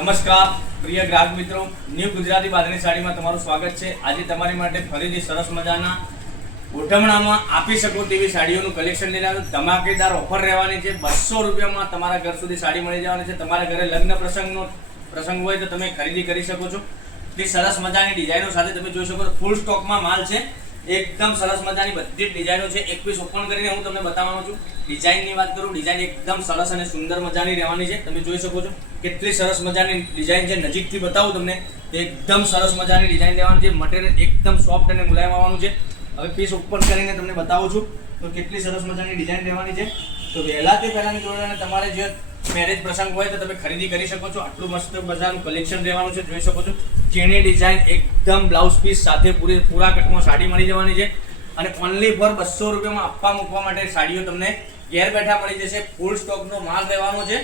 નમસ્કાર પ્રિય ગ્રાહક મિત્રો, ન્યૂ ગુજરાતી બાંધણી સાડીમાં તમારું સ્વાગત છે। આજે તમારી માટે ફરીથી સરસ મજાના ગોઠવણામાં આપી શકો તેવી સાડીઓનું કલેક્શન લઈને આવ્યો। ધમાકેદાર ઓફર રહેવાની છે। 200 રૂપિયામાં તમારા ઘર સુધી સાડી મળી જવાની છે। તમારા ઘરે લગ્ન પ્રસંગ હોય તો તમે ખરીદી કરી શકો છો। તે સરસ મજાની ડિઝાઇનો સાથે તમે જોઈ શકો છો। ફૂલ સ્ટોકમાં માલ છે। एकदम सरस मजानी बधी डिजाइनो छे। एक पीस ओपन करीने हूँ तमने बताववानो छुं। डिजाइन ની વાત करूं, डिजाइन एकदम सरस અને સુંદર મજાની રહેવાની છે। તમે જોઈ શકો છો કેટલી સરસ મજાની ડિઝાઇન છે। નજીકથી બતાવું તમને, એકદમ સરસ મજાની ડિઝાઇન રહેવાની છે। મટીરીયલ એકદમ સોફ્ટ અને મુલાયમ આવવાનું છે। હવે પીસ ઓપન કરીને તમને બતાવું છું તો કેટલી સરસ મજાની ડિઝાઇન રહેવાની છે। તો વહેલાથી પહેલાની જોડે તમારે જે મેરેજ પ્રસંગ હોય તો તમે ખરીદી કરી શકો છો। આટલું મસ્ત મજાનું કલેક્શન રહેવાનું છે। જોઈ શકો છો ચીની ડિઝાઇન એકદમ બ્લાઉઝ પીસ સાથે પૂરા કટમાં સાડી મળી જવાની છે। અને ઓનલી ફોર 200 રૂપિયામાં આપવા મૂકવા માટે સાડીઓ તમને ઘેર બેઠા મળી જશે। ફૂલ સ્ટોકનો માલ રહેવાનો છે।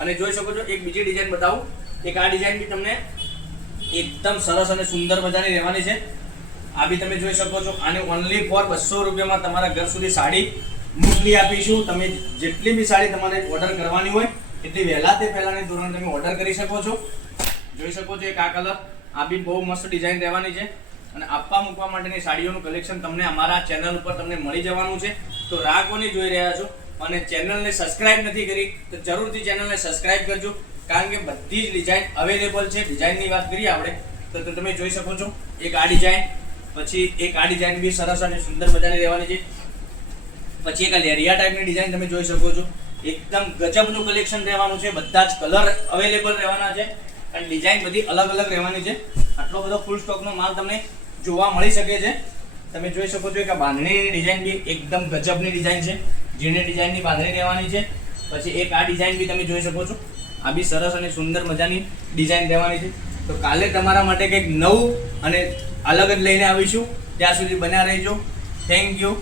અને જોઈ શકો છો એક બીજી ડિઝાઇન બતાવું। એક આ ડિઝાઇન બી તમને એકદમ સરસ અને સુંદર મજાની રહેવાની છે। આ બી તમે જોઈ શકો છો। આને ઓનલી ફોર 200 રૂપિયામાં તમારા ઘર સુધી સાડી મોકલી આપીશું। તમે જેટલી બી સાડી તમારે ઓર્ડર કરવાની હોય એટલી વહેલા તે પહેલાની ધોરણે તમે ઓર્ડર કરી શકો છો। જોઈ શકો છો એક આ કલર, આ બી બહુ મસ્ત ડિઝાઇન રહેવાની છે। અને આપવા મૂકવા માટેની સાડીઓનું કલેક્શન તમને અમારા ચેનલ ઉપર તમને મળી જવાનું છે। તો રાહ કોની જોઈ રહ્યા છો? અને ચેનલને સબસ્ક્રાઇબ નથી કરી તો જરૂરથી ચેનલને સબસ્ક્રાઇબ કરજો, કારણ કે બધી જ ડિઝાઇન અવેલેબલ છે। ડિઝાઇનની વાત કરીએ આપણે તો તમે જોઈ શકો છો એક આ ડિઝાઇન, પછી એક આ ડિઝાઇન બી સરસ અને સુંદર મજાની રહેવાની છે। પછી એક આ લેરિયા ટાઈપની ડિઝાઇન તમે જોઈ શકો છો। એકદમ ગજબનું કલેક્શન રહેવાનું છે। બધા જ કલર અવેલેબલ રહેવાના છે અને ડિઝાઇન બધી અલગ અલગ રહેવાની છે। આટલો બધો ફૂલ સ્ટોકનો માલ તમને જોવા મળી શકે છે। તમે જોઈ શકો છો કે આ બાંધણીની ડિઝાઇન બી એકદમ ગજબની ડિઝાઇન છે। ઝીણી ડિઝાઇનની બાંધણી રહેવાની છે। પછી એક આ ડિઝાઇન બી તમે જોઈ શકો છો। આ બી સરસ અને સુંદર મજાની ડિઝાઇન રહેવાની છે। તો કાલે તમારા માટે કંઈક નવું અને અલગ જ લઈને આવીશું। ત્યાં સુધી બન્યા રહેજો। Thank you.